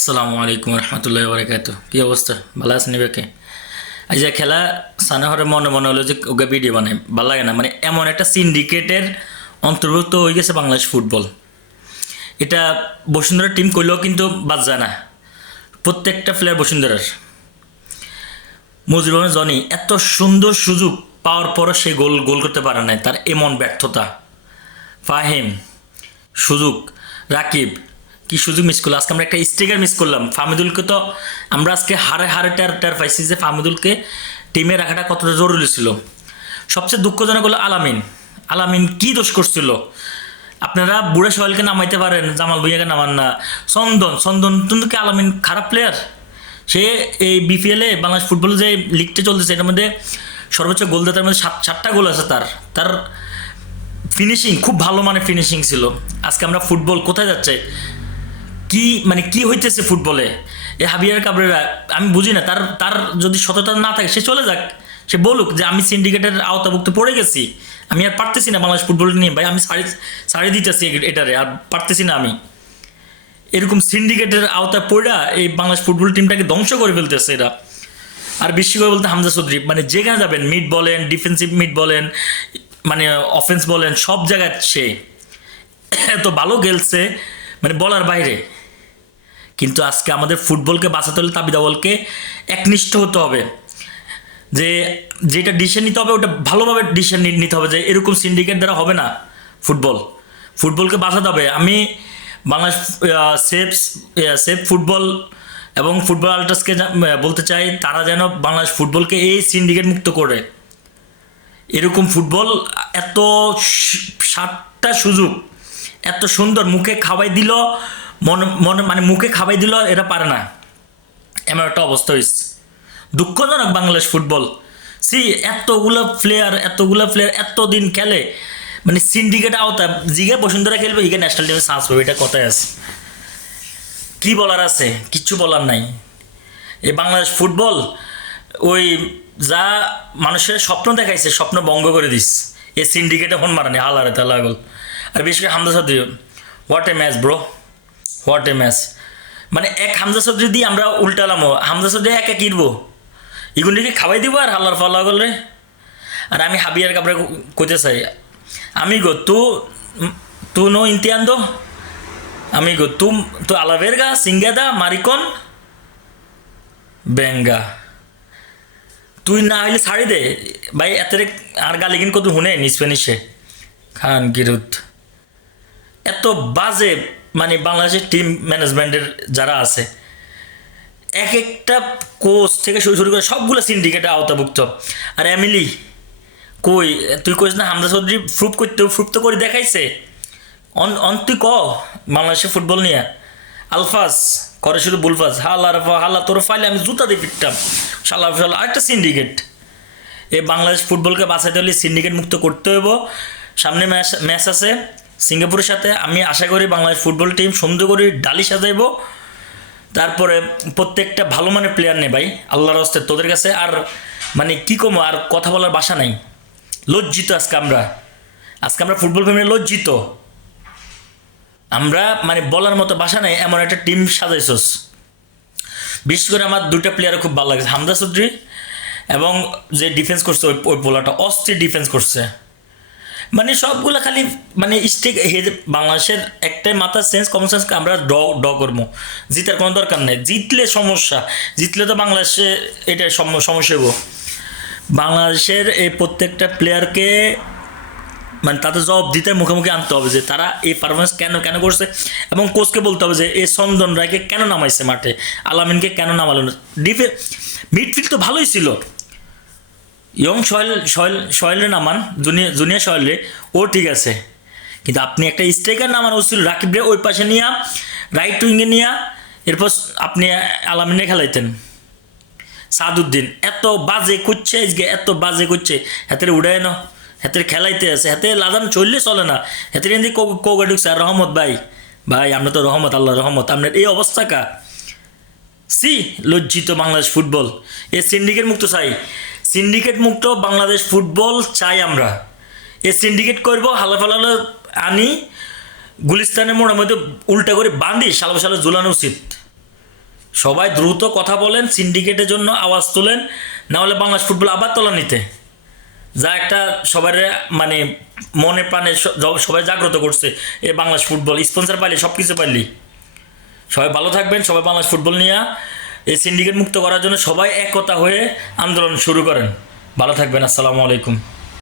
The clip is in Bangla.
আসসালামু আলাইকুম রহমতুল্লাহ বরকাত কি অবস্থা? ভালো আছেন এবাকে আজ যে খেলা সানাহরে মনে মনে হলো যে ওকে ভিডিও বানাই, ভালো লাগে না। মানে এমন একটা সিন্ডিকেটের অন্তর্ভুক্ত হয়ে গেছে বাংলাদেশ ফুটবল। এটা বসুন্ধরা টিম করলেও কিন্তু বাদ যায় না। প্রত্যেকটা প্লেয়ার বসুন্ধরার। মুজিবুর জনি, এত সুন্দর সুযোগ পাওয়ার পরও সে গোল গোল করতে পারে নাই। তার এমন ব্যর্থতা। ফাহিম, সুযোগ। রাকিব কি সুযোগ মিস করল? আজকে আমরা একটা স্টিকার মিস করলাম। ফামিদুলকে তো আমরা আজকে হারে হারে টার টার পাইছি যে ফামিদুলকে টিমে রাখাটা কতটা জরুরি ছিল। সবচেয়ে দুঃখজনক হলো আলামিন। আলামিন কি দোষ করছিল? আপনারা বুড়ে সোহেলকে নামাইতে পারেন, জামাল ভুইয়াকে নামান না। চন্দন চন্দন কিন্তু কি আলামিন খারাপ প্লেয়ার সে এই বিপিএলে বাংলাদেশ ফুটবল যে লিগটা চলতেছে, এটার মধ্যে সর্বোচ্চ গোলদাতার মধ্যে সাত, সাতটা গোল আছে তার। তার ফিনিশিং খুব ভালো মানে ফিনিশিং ছিল। আজকে আমরা ফুটবল কোথায় যাচ্ছে? কি মানে কি হইতেছে ফুটবলে? এ হাবিয়ার কাবরেরা, আমি বুঝি না, তার তার যদি সততা না থাকে, সে চলে যাক। সে বলুক যে আমি সিন্ডিকেটের আওতাভুক্ত পড়ে গেছি। আমি আর পারতেছি না বাংলাদেশ ফুটবল নিয়ে। ভাই, আমি সারি সারি দিতেছি এটারে, আর পারতেছি না আমি। এরকম সিন্ডিকেটের আওতায় পড়া এই বাংলাদেশ ফুটবল টিমটাকে ধ্বংস করে ফেলতেছে এরা। আর বেশি করে বলতে হামজা চৌধুরী মানে যেখানে যাবেন মিড বলেন ডিফেন্সিভ মিড বলেন মানে অফেন্স বলেন, সব জায়গায় সে। এত ভালো গেলছে মানে বলার বাইরে। কিন্তু আজকে আমাদের ফুটবলকে বাঁচাতে হলে তাবিদাবলকে একনিষ্ঠ হতে হবে। যে যেটা ডিসিশন নিতে হবে, ওটা ভালোভাবে ডিসিশন নিতে হবে যে এরকম সিন্ডিকেট দ্বারা হবে না ফুটবল। ফুটবলকে বাঁচাতে হবে। আমি বাংলাদেশ সেফ সেফ ফুটবল এবং ফুটবল আল্ট্রাসকে বলতে চাই, তারা যেন বাংলাদেশ ফুটবলকে এই সিন্ডিকেট মুক্ত করে। এরকম ফুটবল এত সাতটা সুযোগ, এত সুন্দর, মুখে খাওয়াই দিল মনে মনে মানে মুখে খাবাই দিল এটা পারে না। এমন একটা অবস্থা হয়েছে দুঃখজনক বাংলাদেশ ফুটবল। সি, এতগুলো প্লেয়ার এতগুলো প্লেয়ার এতদিন খেলে মানে সিন্ডিকেট আওতা জিগে বসুন্ধরা খেলবে ইগে ন্যাশনাল টিমে চান্স পাবে, এটা কথায় আছে। কি বলার আছে? কিচ্ছু বলার নাই। এই বাংলাদেশ ফুটবল, ওই যা মানুষের স্বপ্ন দেখাইছে, স্বপ্ন ভঙ্গ করে দিস এই সিন্ডিকেটে ফোন মারানি, হালারে তালা আর বিশেষ করে Hamda Chowdhury what a match bro what a match মানে এক হামজা চৌধুরী দিয়ে আমরা উল্টালামো। হামজা চৌধুরী একে কিনবো এগুলিকে খাওয়াই দিব আর হাল্লার ফাল্লা করলে আর আমি হাবিয়ার কাপড়ে কইতে চাই, আমি গো, তু তু নো ইন্তিয়ান্দো আমি গো তুম তো আলাভেরগা সিঙ্গাদা মারিকন বেঙ্গা। তুই না হইলে ছাড়ি দে। ভাই এত আর গালিগিন কত শুনে স্পেনিশে। খান গিরুত। এত বাজে মানে বাংলাদেশের টিম ম্যানেজমেন্টের যারা আছে এক একটা কোচ থেকে শুরু শুরু করে সবগুলো সিন্ডিকেটে আওতাভুক্ত। আর এমিলি কই? তুই কইস না হামদা চৌধুরী প্রুফ করতে প্রুফ তো করে দেখাইছে। অন অন তুই ক বাংলাদেশের ফুটবল নিয়ে? আলফাজ, করে শুধু বুলফাজ। হাল্লা রফা হাল্লা তোর ফাইলে আমি জুতা দিয়ে পিটতাম শাল্লা শাল্লা আরেকটা সিন্ডিকেট এই বাংলাদেশ ফুটবলকে বাঁচাইতে হলে সিন্ডিকেট মুক্ত করতে হইব। সামনে ম্যাচ ম্যাচ আছে। সিঙ্গাপুরের সাথে আমি আশা করি বাংলাদেশ ফুটবল টিম সুন্দর করে ডালি সাজাইব। তারপরে প্রত্যেকটা ভালো মানের প্লেয়ার নেই ভাই, আল্লাহর হস্তে তোদের কাছে। আর মানে কী কমো, আর কথা বলার বাসা নাই। লজ্জিত আজকে আমরা। আজকে আমরা ফুটবল প্রেমে লজ্জিত। আমরা মানে বলার মতো বাসা নেই, এমন একটা টিম সাজাইছস। বিশেষ করে আমার দুটা প্লেয়ার খুব ভালো লাগছে হামদা চৌধুরী এবং যে ডিফেন্স করছে ওই বোলারটা অস্থির ডিফেন্স করছে। মানে সবগুলো খালি মানে স্টেক বাংলাদেশের একটাই মাথার সেন্স কমন সেন্সকে আমরা ড ড করব। জিতার কোনো দরকার নেই। জিতলে সমস্যা। জিতলে তো বাংলাদেশে এটা সমস্যা বাংলাদেশের এই প্রত্যেকটা প্লেয়ারকে মানে তাদের জবাব দিতে মুখোমুখি আনতে হবে যে তারা এই পারফরমেন্স কেন কেন করছে এবং কোচকে বলতে হবে যে এই চন্দন রায়কে কেন নামাইছে মাঠে? আলামিনকে কেন নামালো না? ডিফে মিডফিল্ড তো ভালোই ছিল। ইয়ং সয়েল সয়েল সয়েলে নামান জুনিয়র জুনিয়র সয়েলে ও ঠিক আছে। কিন্তু আপনি একটা স্ট্রাইকার নামান উচিত রাকিব ওই পাশে নিয়ে রাইট উইংয়ে নিয়ে, এরপর আপনি আলামিনে খেলাইতেন। সাদুদ্দিন, এত বাজে করছে আজকে, এত বাজে করছে। হাতের উড়ায় না হাতের খেলাইতে আছে হাতে লাদান চললে চলে না। হাতের এদিকে কৌগা ঢুকছে, আর রহমত ভাই ভাই, আমরা তো রহমত আল্লাহ রহমত। আপনার এই অবস্থা কা? সি, লজ্জিত বাংলাদেশ ফুটবল। এ সিন্ডিকেট মুক্ত চাই। সিন্ডিকেট মুক্ত বাংলাদেশ ফুটবল চাই আমরা। এ সিন্ডিকেট করব হালা আনি, গুলিস্তানের মোড়ের মধ্যে উল্টা করে বাঁধি সালা সালা ঝুলানো উচিত। সবাই দ্রুত কথা বলেন, সিন্ডিকেটের জন্য আওয়াজ তোলেন, না হলে বাংলাদেশ ফুটবল আবার তোলা নিতে। যা একটা সবার মানে মনে প্রাণে সবাই জাগ্রত করছে এ বাংলাদেশ ফুটবল, স্পন্সর পাইলে সব কিছু পাইলি। সবাই ভালো থাকবেন, সবাই বাংলাদেশ ফুটবল নিয়ে। এই সিন্ডিকেট মুক্ত করার জন্য সবাই একতা হয়ে আন্দোলন শুরু করেন। ভালো থাকবেন, আসসালামু আলাইকুম।